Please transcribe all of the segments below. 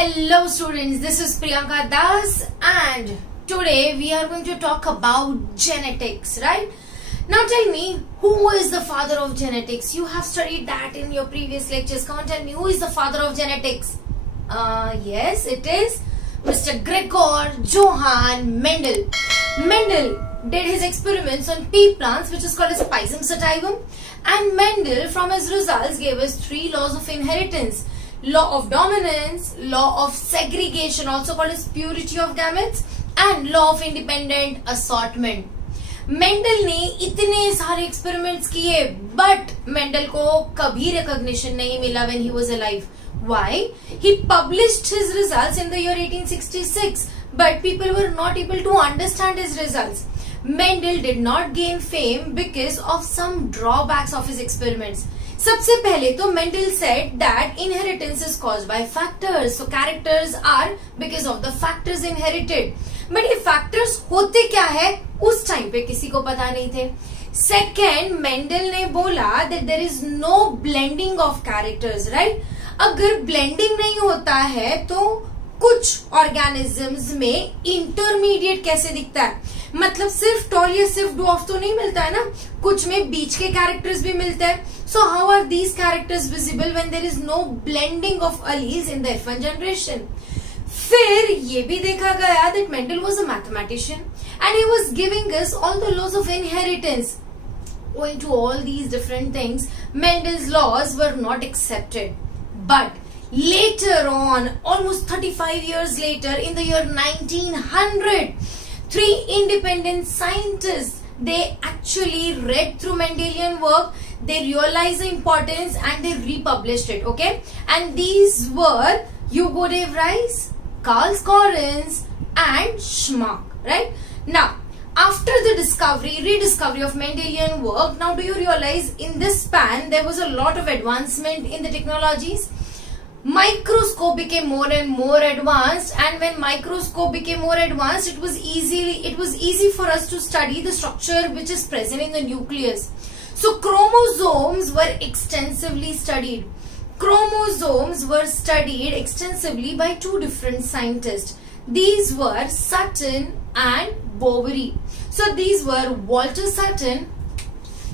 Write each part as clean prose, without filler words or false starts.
Hello students, this is Priyanka Das and today we are going to talk about genetics, right? Now tell me, who is the father of genetics? You have studied that in your previous lectures. Come on, tell me, who is the father of genetics? Yes, it is Mr. Gregor Johann Mendel. Mendel did his experiments on pea plants, which is called as Pisum sativum, and Mendel from his results gave us 3 laws of inheritance. Law of dominance, law of segregation, also called as purity of gametes, and law of independent assortment. Mendel ने इतने सारे experiments किए, but Mendel को कभी recognition नहीं मिला when he was alive. Why? He published his results in the year 1866, but people were not able to understand his results. Mendel did not gain fame because of some drawbacks of his experiments. सबसे पहले तो Mendel said that inheritance is caused by factors, so characters are because of the factors inherited. But ये factors होते क्या है उस time पे किसी को पता नहीं थे. Second, Mendel ने बोला that there is no blending of characters, right? अगर blending नहीं होता है तो कुछ organisms में intermediate कैसे दिखता है? मतलब सिर्फ टॉल या सिर्फ डॉफ तो नहीं मिलता है ना, कुछ में बीच के कैरेक्टर्स भी मिलते हैं. So how are these characters visible when there is no blending of alleles in the F1 generation. फिर ये भी देखा गया that Mendel was a mathematician and he was giving us all the laws of inheritance. Owing to all these different things, Mendel's laws were not accepted. But later on, almost 35 years later, in the year 1900, 3 independent scientists, they actually read through Mendelian work, they realized the importance and they republished it, okay? And these were Hugo de Vries, Carl Scorens and Schmack, right? Now, after the rediscovery of Mendelian work, now do you realize in this span there was a lot of advancement in the technologies? Microscope became more and more advanced, and when microscope became more advanced, it was easy for us to study the structure which is present in the nucleus. So chromosomes were extensively studied. Chromosomes were studied extensively by 2 different scientists. These were Sutton and Boveri. So these were Walter Sutton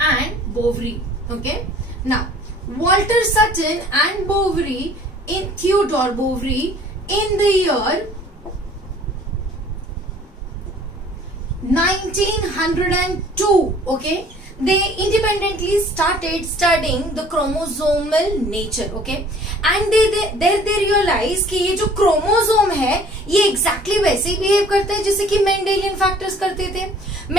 and Boveri. Okay. Now Walter Sutton and Boveri, in Theodore Boveri, in the year 1902, okay, they independently started studying the chromosomal nature, okay, and they realized कि ये जो chromosome है ये exactly वैसे ही behave करता है जैसे कि Mendelian factors करते थे.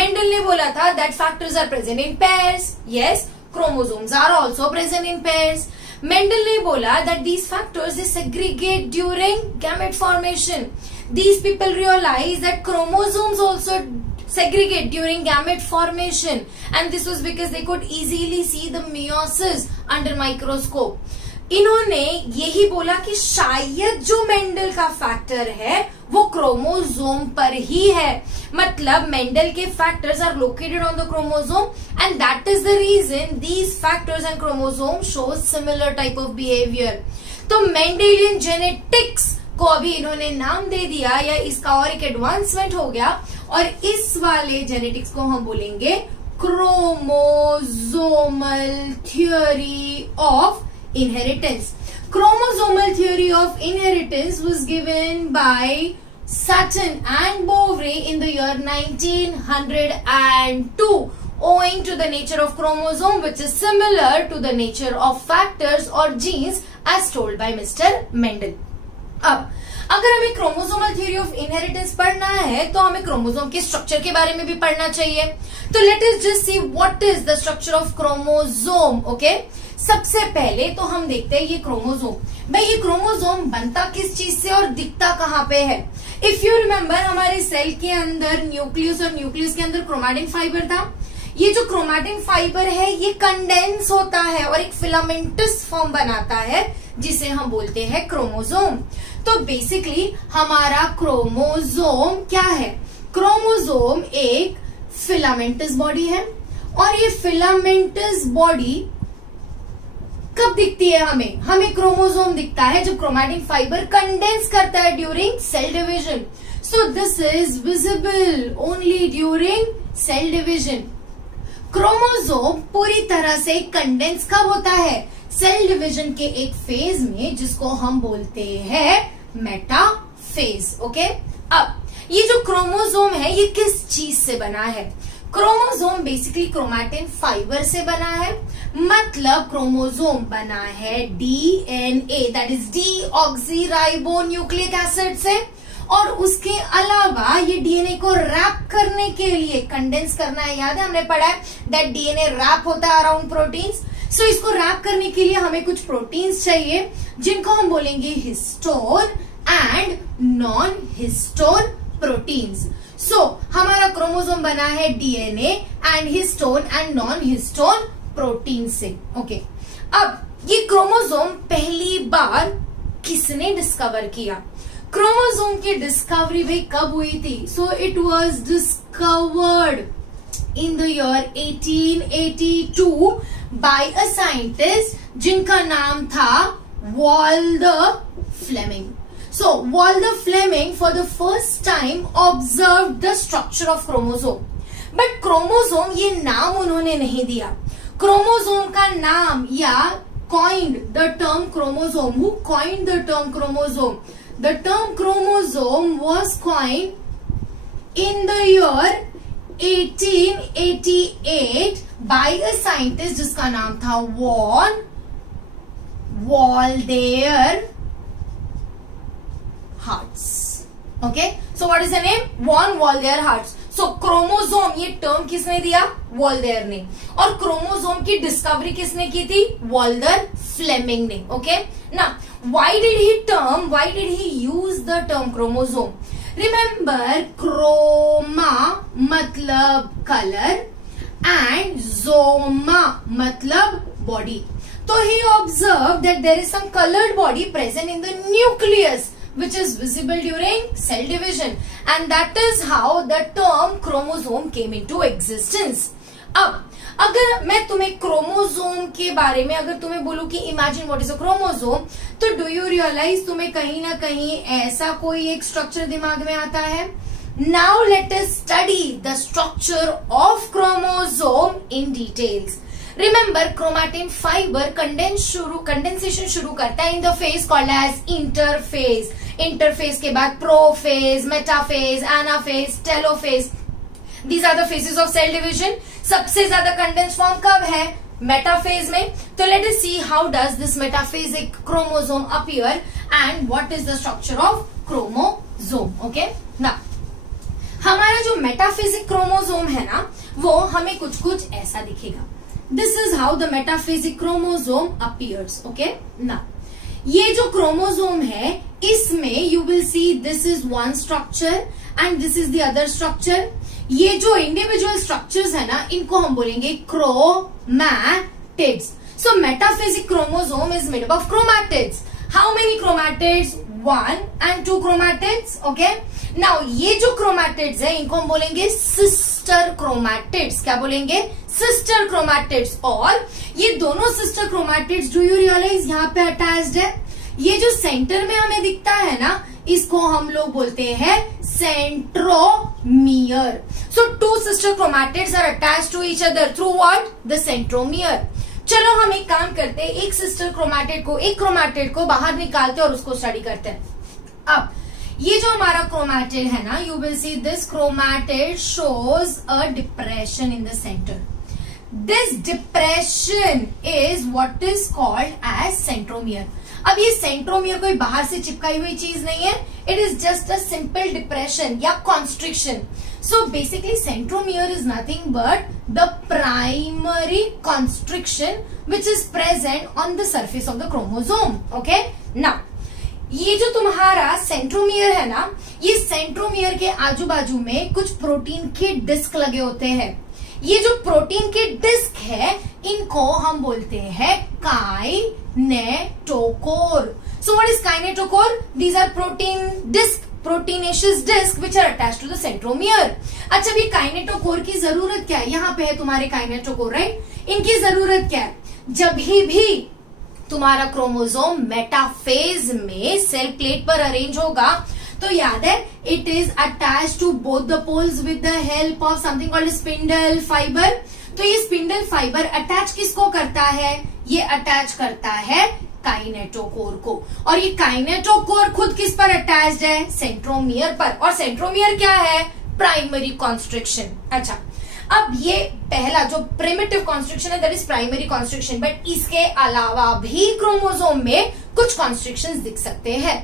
Mendel ने बोला था that factors are present in pairs. Yes, chromosomes are also present in pairs. Mendel ने बोला that these factors they segregate during gamete formation. These people realized that chromosomes also segregate during gamete formation, and this was because they could easily see the meiosis under microscope. इन्होंने यही बोला कि शायद जो Mendel का factor है वो chromosome पर ही है, मतलब मेंडल के factors are located on the chromosome and that is the reason these factors and chromosome show similar type of behaviour. तो मेंडेलियन जेनेटिक्स को अभी इन्होंने नाम दे दिया, या इसका और एक एडवांसमेंट हो गया, और इस वाले जेनेटिक्स को हम बोलेंगे chromosomal theory of inheritance. Chromosomal theory of inheritance was given by Sutton and Boveri in the year 1902, owing to the nature of chromosome which is similar to the nature of factors or genes as told by Mr. Mendel. अब अगर हमें chromosomal theory of inheritance पढ़ना है तो हमें chromosome के structure के बारे में भी पढ़ना चाहिए. तो let us just see what is the structure of chromosome. Okay, सबसे पहले तो हम देखते हैं ये क्रोमोसोम. भाई ये क्रोमोसोम बनता किस चीज से और दिखता कहाँ पे है? इफ यू रिमेम्बर, हमारे सेल के अंदर न्यूक्लियस और न्यूक्लियस के अंदर क्रोमैटिन फाइबर था. ये जो क्रोमैटिन फाइबर है ये कंडेंस होता है और एक फिलामेंटस फॉर्म बनाता है जिसे हम बोलते हैं क्रोमोसोम. तो बेसिकली हमारा क्रोमोसोम क्या है? क्रोमोसोम एक फिलामेंटस बॉडी है और ये फिलामेंटस बॉडी कब दिखती है हमें क्रोमोसोम दिखता है जब क्रोमैटिन फाइबर कंडेंस करता है during cell division. So this is visible only during cell division. Chromosome पूरी तरह से कंडेंस कब होता है? सेल डिवीजन के एक फेज में, जिसको हम बोलते हैं मेटाफेज. ओके, अब ये जो क्रोमोसोम है ये किस चीज से बना है? क्रोमोसोम बेसिकली क्रोमैटिन फाइबर से बना है. मतलब क्रोमोसोम बना है DNA, that is deoxyribonucleic acid से. और उसके अलावा ये डीएनए को रैप करने के लिए कंडेंस करना है. याद है हमने पढ़ा है दैट डीएनए रैप होता है अराउंड प्रोटीन्स. सो इसको रैप करने के लिए हमें कुछ प्रोटीन्स चाहिए जिनको हम बोलेंगे histone and non histone proteins. So हमारा क्रोमोसोम बना है DNA and histone and non histone protein से. ओके, अब ये क्रोमोसोम पहली बार किसने डिस्कवर किया? क्रोमोसोम की डिस्कवरी भी कब हुई थी? So it was discovered in the year 1882 by a scientist जिनका नाम था Walther Fleming. So Walther Fleming for the first time observed the structure of chromosome. But chromosome ये नाम उन्होंने नहीं दिया. क्रोमोसोम का नाम या coined the term chromosome. Who coined the term chromosome? The term chromosome was coined in the year 1888 by a scientist जिसका नाम था von Waldeyer Hartz. Okay, so what is the name? Von Waldeyer Hartz. So chromosome ये term किसने दिया? वॉल्डेयर ने. और chromosome की discovery किसने की थी? वॉल्टर फ्लेमिंग ने. ओके, ना why did he use the term chromosome? Remember, chroma मतलब कलर एंड जोमा मतलब बॉडी. तो he observe that there is some coloured body present in the nucleus which is visible during cell division, and that is how the term chromosome came into existence. अब अगर मैं तुम्हें chromosome के बारे में अगर तुम्हें बोलूं कि imagine what is a chromosome, तो डू यू रियलाइज तुम्हें कहीं ना कहीं ऐसा कोई एक स्ट्रक्चर दिमाग में आता है? Now let us study the structure of chromosome in details. Remember, chromatin fibre condensation शुरू करता है in the phase called as interphase. Interphase के बाद prophase, metaphase, anaphase, telophase. These are the phases of cell division. सबसे ज्यादा condense form कब है? Metaphase में. तो let us see how does this metaphasic chromosome appear and what is the structure of chromosome. Okay, ना हमारा जो metaphasic chromosome है ना, वो हमें कुछ कुछ ऐसा दिखेगा. This is how the metaphasic chromosome appears. Okay, ना ये जो क्रोमोसोम है इसमें you will see this is one structure and this is the other structure. ये जो इंडिविजुअल स्ट्रक्चर्स है ना, इनको हम बोलेंगे chromatids. So metaphasic chromosome is made up of chromatids. How many chromatids? 1 and 2 chromatids. Okay, now ये जो chromatids है इनको हम बोलेंगे सिस्टर क्रोमैटिड्स. क्या बोलेंगे? Sister chromatids. और ये दोनों sister chromatids, do you realise यहाँ पे अटैच्ड है? ये जो सेंटर में हमें दिखता है ना, इसको हम लोग बोलते हैं centromere. So two sister chromatids are attached to each other through what? The centromere. चलो हम एक काम करते हैं, एक क्रोमैटिड को बाहर निकालते और उसको स्टडी करते हैं. अब ये जो हमारा क्रोमैटिड है ना, you will see this chromatid shows a depression in the centre. This depression is what is called as centromere. अब ये सेंट्रोमियर कोई बाहर से चिपकाई हुई चीज नहीं है. It is just a simple depression या constriction. So basically centromere is nothing but the primary constriction which is present on the surface of the chromosome. Okay, now ये जो तुम्हारा सेंट्रोमियर है ना, ये सेंट्रोमियर के आजू बाजू में कुछ प्रोटीन के डिस्क लगे होते हैं. ये जो प्रोटीन के डिस्क है इनको हम बोलते हैं kinetochore. So what is kinetochore? These are protein disc, proteinaceous disc which are attached to the centromere. अच्छा, भी काइनेटोकोर की जरूरत क्या है? यहाँ पे है तुम्हारे काइनेटोकोर, राइट? इनकी जरूरत क्या है? जब भी तुम्हारा क्रोमोसोम मेटाफेज में सेल प्लेट पर अरेंज होगा, तो याद है it is attach to both the poles with the help of something called spindle fibre. तो ये स्पिंडल फाइबर अटैच किसको करता है? ये अटैच करता है काइनेटोकोर को। और ये काइनेटोकोर खुद किस पर अटैच्ड है? सेंट्रोमियर पर। और सेंट्रोमियर क्या है? Primary constriction. अच्छा, अब ये पहला जो प्रिमिटिव कॉन्स्ट्रिक्शन है that is primary constriction, but इसके अलावा भी क्रोमोसोम में कुछ कॉन्स्ट्रिक्शंस दिख सकते हैं।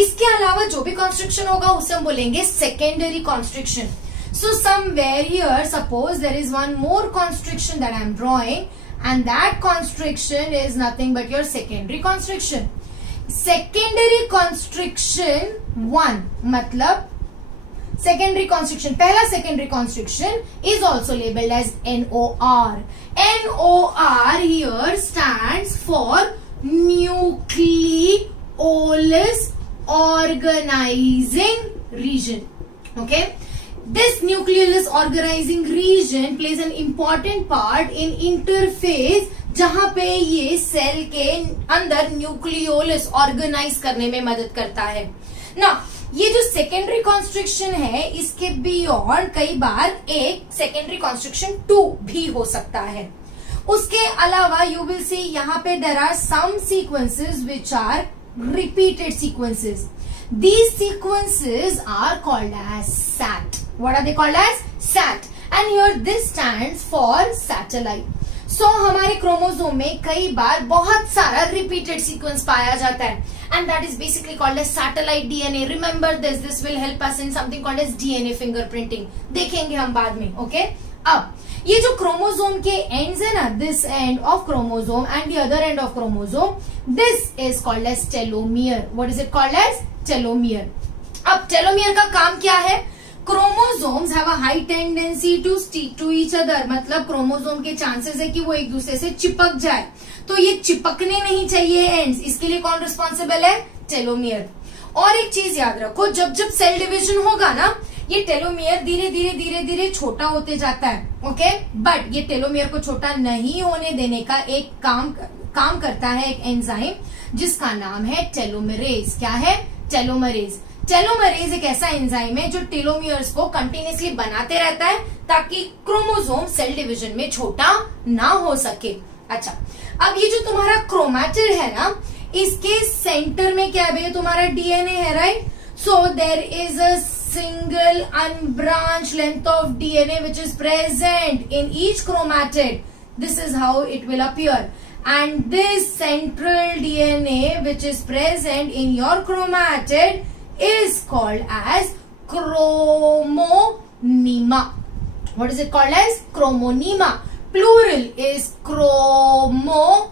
इसके अलावा जो भी कॉन्स्ट्रिक्शन होगा उसे हम बोलेंगे secondary constriction. So somewhere here, suppose there is one more constriction that I am drawing, and that constriction is nothing but your secondary constriction. Secondary constriction 1 मतलब secondary constriction, पहला secondary constriction is also labeled as NOR. NOR here stands for nucleolus organizing region. Okay. This nucleolus organizing region plays an important part in interphase, जहां पे ये cell के अंदर nucleolus organise करने में मदद करता है ना। ये जो सेकेंडरी कॉन्स्ट्रिक्शन है इसके बियॉन्ड कई बार एक सेकेंडरी कॉन्स्ट्रिक्शन 2 भी हो सकता है। उसके अलावा यू विल सी यहाँ पे there are some sequences which are repeated sequences. These sequences are called as SAT. What are they called as? SAT. And here this stands for satellite. So हमारे chromosome में कई बार बहुत सारा repeated sequence पाया जाता है and that is basically called as satellite DNA. Remember this. This will help us in something called as DNA fingerprinting. देखेंगे हम बाद में. Okay? अब ये जो क्रोमोसोम के एंड्स है ना, this end of chromosome and the other end of chromosome, this is called as telomere. What is it called as? Telomere. अब टेलोमियर का काम क्या है? Chromosomes have a high tendency to stick to each other. मतलब chromosome के chances है कि वो एक दूसरे से चिपक जाए, तो ये चिपकने नहीं चाहिए एंड्स. इसके लिए कौन रिस्पॉन्सिबल है? टेलोमियर. और एक चीज याद रखो, जब जब सेल डिवीजन होगा ना, ये टेलोमियर धीरे धीरे धीरे धीरे छोटा होते जाता है. ओके, बट ये टेलोमियर को छोटा नहीं होने देने का एक काम करता है एक एंजाइम जिसका नाम है टेलोमेरेज. क्या है? टेलोमेरेज. टेलोमेरेज एक ऐसा एंजाइम है जो टेलोमियर्स को कंटिन्यूअसली बनाते रहता है ताकि क्रोमोसोम सेल डिवीजन में छोटा ना हो सके. अच्छा, अब ये जो तुम्हारा क्रोमैटिड है ना, इसके सेंटर में क्या है भैया? तुम्हारा डीएनए है, right? So there is a single unbranched length of DNA which is present in each chromatid. This is how it will appear. And this central DNA which is present in your chromatid is called as chromonema. What is it called as? Chromonema. Plural is chromonema.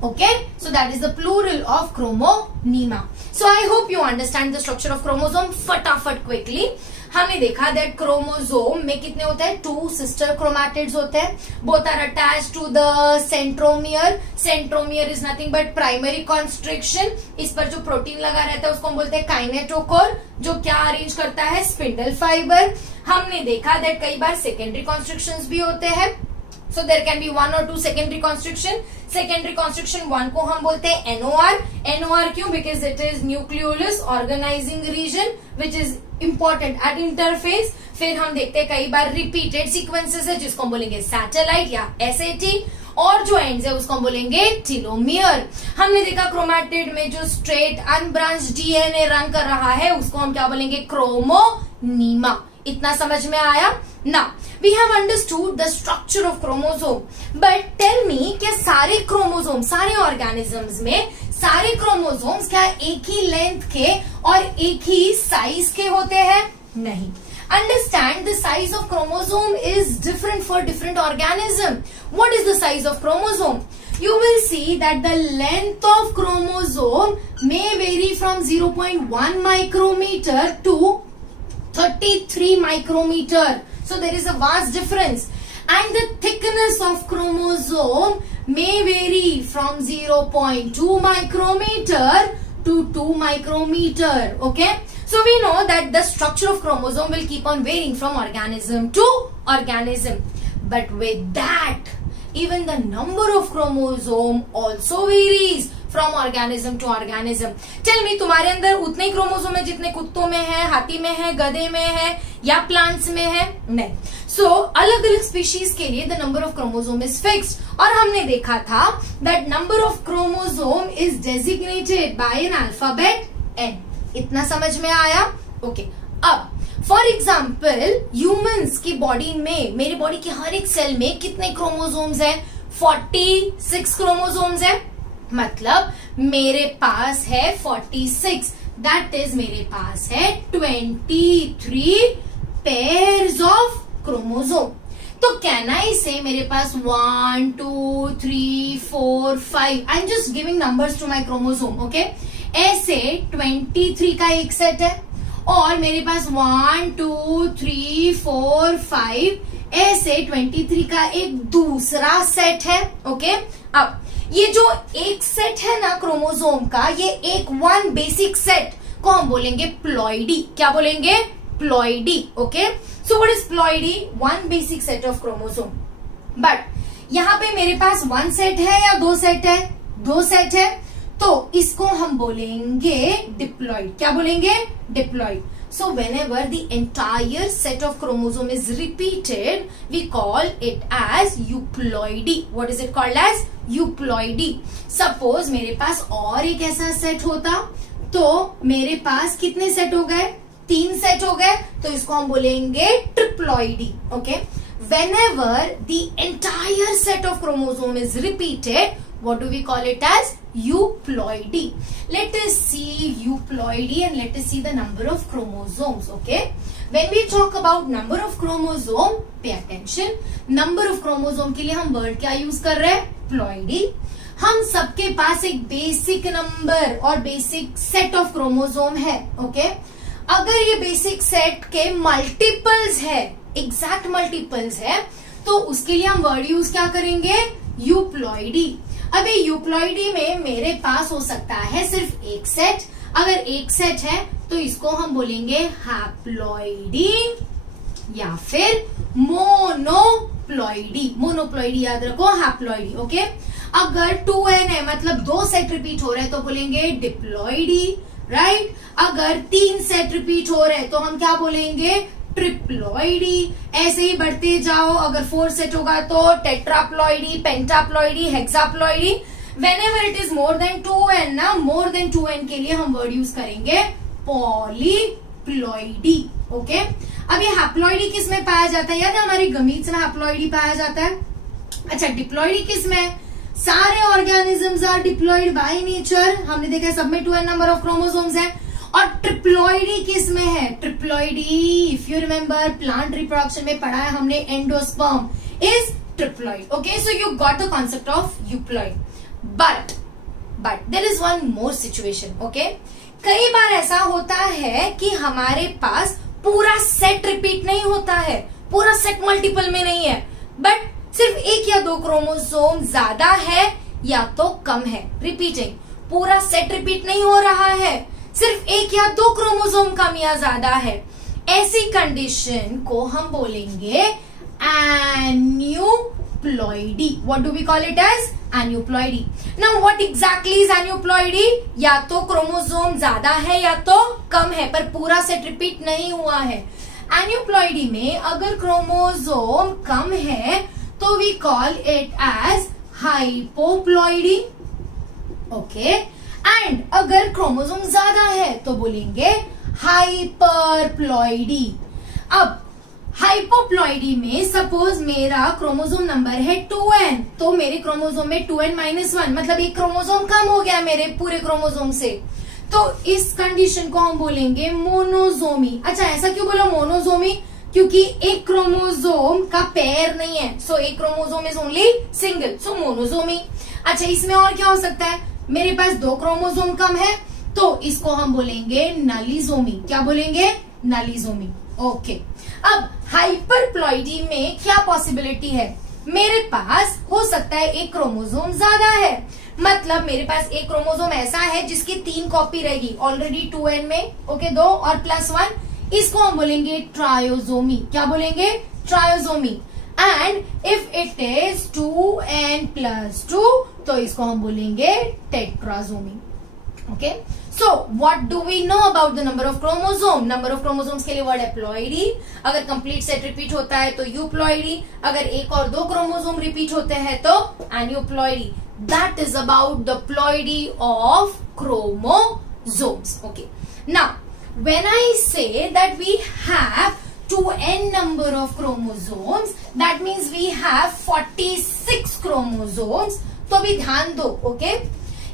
Okay, so that is the plural of chromonema. So I hope you understand the structure of chromosome. फटाफट quickly हमने देखा that chromosome में कितने होते हैं? 2 sister chromatids होते हैं. Both are attached to the centromere. Centromere is nothing but primary constriction. इस पर जो प्रोटीन लगा रहता है उसको हम बोलते हैं काइनेटोकोर, जो क्या अरेंज करता है? Spindle fibre. हमने देखा that कई बार secondary constrictions भी होते हैं. So there can be 1 or 2 secondary constriction. Secondary constriction 1 को हम बोलते हैं NOR. NOR क्यों? Because it is nucleolus organizing region which is important at interphase. फिर हम देखते हैं कई बार repeated sequences है जिसको हम बोलेंगे satellite या SAT. और जो एंड्स है उसको हम बोलेंगे टेलोमियर. हमने देखा क्रोमैटिड में जो स्ट्रेट अनब्रांच्ड डीएनए रन कर रहा है उसको हम क्या बोलेंगे? क्रोमोनीमा. इतना समझ में आया ना? We have understood the structure of chromosome. But tell me, क्या सारे क्रोमोसोम, सारे ऑर्गेनिजम्स में सारे क्रोमोसोम्स क्या एक ही लेंथ के और एक ही साइज के होते हैं? नहीं. Understand, the size of chromosome is different for different organism. What is the size of chromosome? You will see that the length of chromosome may vary from 0.1 micrometer to 33 micrometer. So there is a vast difference. And the thickness of chromosome may vary from 0.2 micrometer to 2 micrometer. Okay. So we know that the structure of chromosome will keep on varying from organism to organism. But with that, even the number of chromosome also varies from organism to organism. Tell me, तुम्हारे अंदर उतने ही chromosome है जितने कुत्तों में है, हाथी में है, गधे में है या प्लांट्स में है? नहीं. So अलग अलग स्पीशीज के लिए the number of chromosome is fixed. और हमने देखा था that number of chromosome is designated by an alphabet N. इतना समझ में आया? ओके. अब फॉर एग्जाम्पल ह्यूमंस की बॉडी में, मेरी बॉडी के हर एक सेल में कितने क्रोमोसोम्स हैं? 46 क्रोमोसोम्स हैं. मतलब मेरे पास है 46, दैट इज मेरे पास है 23 पेयर्स ऑफ क्रोमोसोम. तो कैन आई से मेरे पास 1 2 3 4 5, I am just giving numbers to my chromosome. Okay, ऐसे 23 का एक सेट है और मेरे पास 1 2 3 4 5 ऐसे 23 का एक दूसरा सेट है. ओके, अब ये जो एक सेट है ना क्रोमोसोम का, ये एक वन बेसिक सेट को हम बोलेंगे प्लॉइडी. क्या बोलेंगे? Ploidy. Okay, so what is ploidy? One basic set of chromosome. But यहाँ पे मेरे पास वन सेट है या दो सेट है? दो सेट है, तो इसको हम बोलेंगे डिप्लॉइड. क्या बोलेंगे? Diploid. So whenever the entire set of chromosome is repeated, we call it as euploidy. What is it called as? Euploidy. Suppose मेरे पास और एक ऐसा सेट होता, तो मेरे पास कितने सेट हो गए? 3 सेट हो गए, तो इसको हम बोलेंगे triploidy. Okay, whenever the entire set of chromosome is repeated, what do we call it as? Euploidy. Let us see euploidy and let us see the number of chromosomes. Okay, when we talk about number of chromosome, pay attention. Number of chromosome के लिए हम word क्या use कर रहे हैं? Ploidy. हम सबके पास एक बेसिक नंबर और बेसिक सेट ऑफ क्रोमोसोम है. ओके, अगर ये बेसिक सेट के मल्टीपल्स है, एग्जैक्ट मल्टीपल्स है, तो उसके लिए हम वर्ड यूज क्या करेंगे? यूप्लॉइडी. अभी यूप्लॉइडी में मेरे पास हो सकता है सिर्फ एक सेट. अगर एक सेट है तो इसको हम बोलेंगे हैप्लॉइडी या फिर मोनोप्लॉइडी. मोनोप्लॉइडी याद रखो, हैप्लॉइडी. ओके, अगर 2n है मतलब 2 सेट रिपीट हो रहे हैं तो बोलेंगे डिप्लॉइडी. राइट, अगर 3 सेट रिपीट हो रहे हैं तो हम क्या बोलेंगे? ट्रिप्लॉइडी. ऐसे ही बढ़ते जाओ, अगर 4 सेट होगा तो tetraploidy, pentaploidy, hexaploidy. Whenever it is more than 2n ना, मोर देन 2n के लिए हम वर्ड यूज करेंगे पॉलीप्लॉइडी. ओके, अब ये हैप्लॉइडी किस में पाया जाता है? याद है हमारी गमीट्स में हैप्लॉइडी पाया जाता है. अच्छा, डिप्लॉइडी किस में? सारे organisms are diploid by nature. हमने देखा सब में 2n नंबर ऑफ क्रोमोसोम्स है. और ट्रिप्लॉइडी किस में है? Triploidy, if you remember plant reproduction में पढ़ा है हमने, endosperm is triploid. Okay, so you got the concept of euploid. But there is one more situation. Okay, कई बार ऐसा होता है कि हमारे पास पूरा सेट रिपीट नहीं होता है, पूरा सेट मल्टीपल में नहीं है, बट सिर्फ एक या दो क्रोमोसोम ज्यादा है या तो कम है. रिपीटिंग, पूरा सेट रिपीट नहीं हो रहा है, सिर्फ एक या दो क्रोमोसोम कम या ज्यादा है. ऐसी कंडीशन को हम बोलेंगे aneuploidy. What do we call it as? Aneuploidy. Now what exactly is aneuploidy? या तो क्रोमोसोम ज्यादा है या तो कम है, पर पूरा सेट रिपीट नहीं हुआ है. एन्यूप्लॉइडी में अगर क्रोमोसोम कम है तो we call it as hypoploidy. Okay, and अगर क्रोमोसोम ज्यादा है तो बोलेंगे हाइपरप्लॉइडी. अब हाइपोप्लॉइडी में सपोज मेरा क्रोमोसोम नंबर है 2n, तो मेरे क्रोमोसोम में 2n-1 मतलब एक क्रोमोसोम कम हो गया मेरे पूरे क्रोमोसोम से, तो इस कंडीशन को हम बोलेंगे मोनोजोमी. अच्छा, ऐसा क्यों बोला मोनोजोमी? क्योंकि एक क्रोमोसोम का पेयर नहीं है, सो एक क्रोमोसोम इज ओनली सिंगल, सो मोनोजोमी. अच्छा, इसमें और क्या हो सकता है? मेरे पास 2 क्रोमोसोम कम है तो इसको हम बोलेंगे नलिजोमी. क्या बोलेंगे? नलिजोमी. ओके, अब हाइपरप्लॉइडी में क्या पॉसिबिलिटी है? मेरे पास हो सकता है एक क्रोमोसोम ज्यादा है, मतलब मेरे पास एक क्रोमोसोम ऐसा है जिसकी 3 कॉपी रहेगी ऑलरेडी 2n में. ओके, 2 और +1, इसको हम बोलेंगे ट्रायोजोमी. क्या बोलेंगे? Trisomy. And if it is 2n+2 तो इसको हम बोलेंगे tetrasomy. Okay, so what do we know about the number of chromosome? Number of chromosomes के लिए वर्ड है प्लॉइडी. अगर कंप्लीट सेट रिपीट होता है तो यूप्लॉइडी. अगर एक और दो क्रोमोसोम रिपीट होते हैं तो aneuploidy. That is about the ploidy of chromosomes. Okay, now when I say that we have 2n number of chromosomes, that means we have 46 chromosomes. तो अभी ध्यान दो. ओके,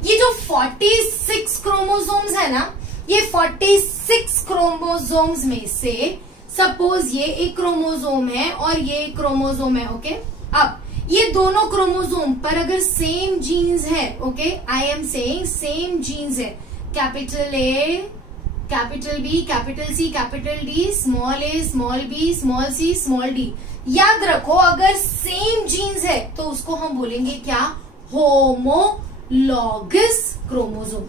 ये जो 46 क्रोमोसोम्स है ना, ये 46 क्रोमोसोम्स में से सपोज ये एक क्रोमोसोम है और ये एक क्रोमोसोम है. ओके, अब ये दोनों क्रोमोसोम पर अगर सेम जीन्स है, okay, I am saying same genes है, capital A, capital B, capital C, capital D, small A, small B, small C, small D. याद रखो अगर सेम जीन्स है तो उसको हम बोलेंगे क्या? Homologous chromosome.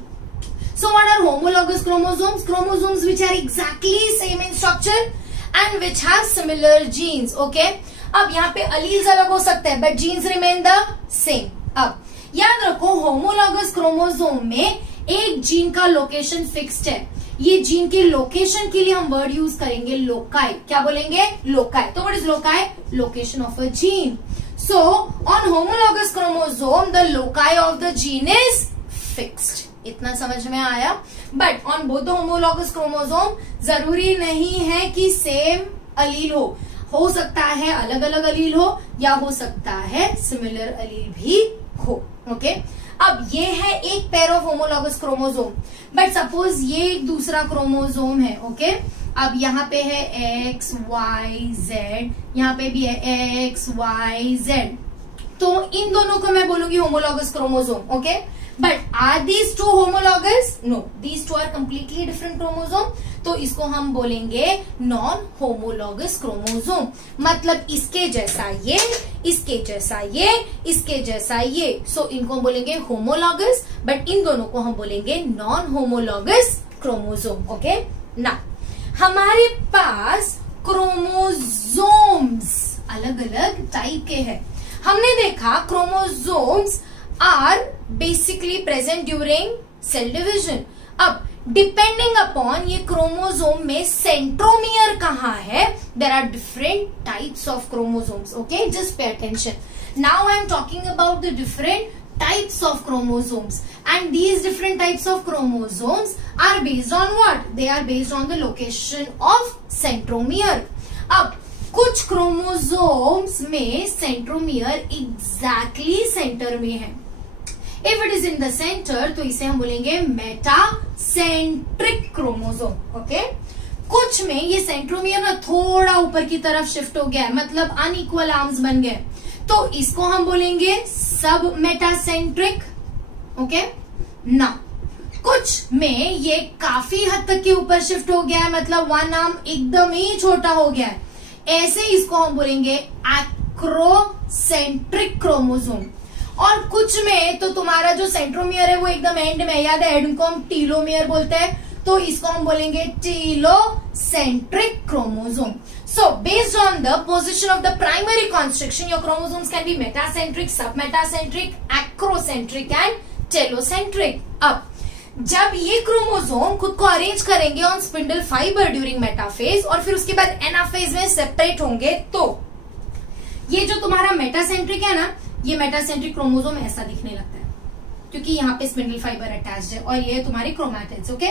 So what are homologous chromosomes? Chromosomes which are exactly same in structure and which have similar genes. Okay? अब यहाँ पे alleles अलग हो सकते हैं but genes remain the same. अब याद रखो homologous chromosome में एक जीन का लोकेशन फिक्स्ड है. ये जीन के लोकेशन के लिए हम वर्ड यूज करेंगे लोकाई. क्या बोलेंगे? लोकाई. तो what is loci? Location of a gene. So on homologous chromosome the loci of the gene is fixed. इतना समझ में आया? But on both the homologous chromosome जरूरी नहीं है कि सेम अलील हो सकता है अलग अलग अलील हो या हो सकता है सिमिलर अलील भी हो. ओके, अब ये है एक pair of homologous chromosome, but suppose ये एक दूसरा क्रोमोसोम है. ओके, अब यहाँ पे है एक्स वाई जेड, यहाँ पे भी है एक्स वाई जेड. तो इन दोनों को मैं बोलूंगी homologous chromosome. Okay, but are these two homologous? No, these two are completely different chromosome. तो इसको हम बोलेंगे नॉन होमोलॉगस क्रोमोसोम. मतलब इसके जैसा ये, इसके जैसा ये, इसके जैसा ये. सो इनको बोलेंगे होमोलॉगस, बट इन दोनों को हम बोलेंगे नॉन होमोलॉगस क्रोमोसोम. ओके, ना हमारे पास क्रोमोसोम्स अलग अलग टाइप के हैं. हमने देखा chromosomes are basically present during cell division. अब डिपेंडिंग अपॉन ये क्रोमोसोम में सेंट्रोमियर कहाँ है, there are different types of chromosomes. Okay, just pay attention. Now I am talking about the different types of chromosomes, and these different types of chromosomes are based on what? They are based on the location of centromere. अब कुछ chromosomes में centromere exactly centre में है. If it is in the centre तो इसे हम बोलेंगे metacentric chromosome. Okay, कुछ में ये सेंट्रोमियर ना थोड़ा ऊपर की तरफ शिफ्ट हो गया है, मतलब अनइक्वल आर्म्स बन गए, तो इसको हम बोलेंगे सब मेटासेंट्रिक. ओके, ना कुछ में ये काफी हद तक के ऊपर शिफ्ट हो गया है, मतलब वन आर्म एकदम ही छोटा हो गया है, ऐसे इसको हम बोलेंगे एक्रोसेंट्रिक क्रोमोसोम. और कुछ में तो तुम्हारा जो सेंट्रोमियर है वो एकदम एंड में, याद है एंड को हम टीलोमियर बोलते हैं, तो इसको हम बोलेंगे telocentric chromosome. So based on the position of the primary construction, your chromosomes can be metacentric, submetacentric, acrocentric and telocentric. अब जब ये क्रोमोसोम खुद को अरेंज करेंगे on spindle fibre during metaphase और फिर उसके बाद एनाफेज में सेपरेट होंगे, तो ये जो तुम्हारा मेटासेंट्रिक है ना, ये मेटासेंट्रिक क्रोमोसोम ऐसा दिखने लगता है क्योंकि यहाँ पे स्पिंडल फाइबर अटैच्ड है और ये तुम्हारी क्रोमैटिड्स. ओके,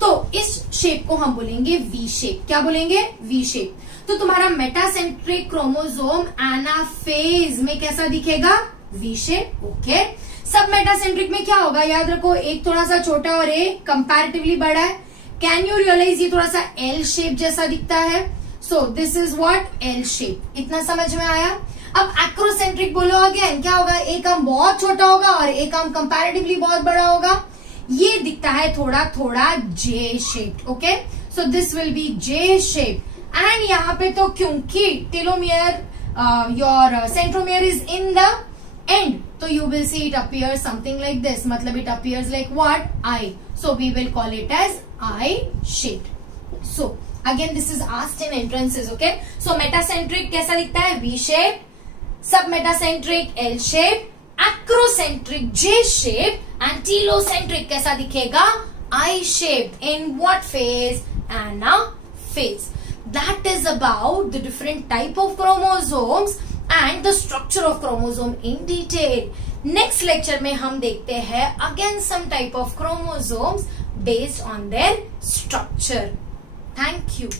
तो इस शेप को हम बोलेंगे वी शेप. क्या बोलेंगे? V shape. तो तुम्हारा मेटासेंट्रिक क्रोमोसोम एनाफेज में कैसा दिखेगा? V shape. ओके, सब मेटासेंट्रिक में क्या होगा? याद रखो, एक थोड़ा सा छोटा और एक कंपैरेटिवली बड़ा है. कैन यू रियलाइज ये थोड़ा सा एल शेप जैसा दिखता है. सो this is what? L shape. इतना समझ में आया? अब एक्रोसेंट्रिक बोलो अगेन, क्या होगा? एक आर्म बहुत छोटा होगा और एक आर्म कंपैरेटिवली बहुत बड़ा होगा. ये दिखता है थोड़ा थोड़ा J shape. Okay, so this will be J shape. And यहाँ पे तो क्योंकि telomere your centromere is in the end, तो you will see it appears something like this. मतलब it appears like what? I. So we will call it as I shaped. So again this is asked in entrances. Okay, so metacentric कैसा दिखता है? V shape. Sub metacentric L shape. Acrocentric J shape. And telocentric कैसा दिखेगा? I shape. In what phase? Anaphase. That is about the different type of chromosomes and the structure of chromosome in detail. Next lecture में हम देखते हैं again some type of chromosomes based on their structure. Thank you.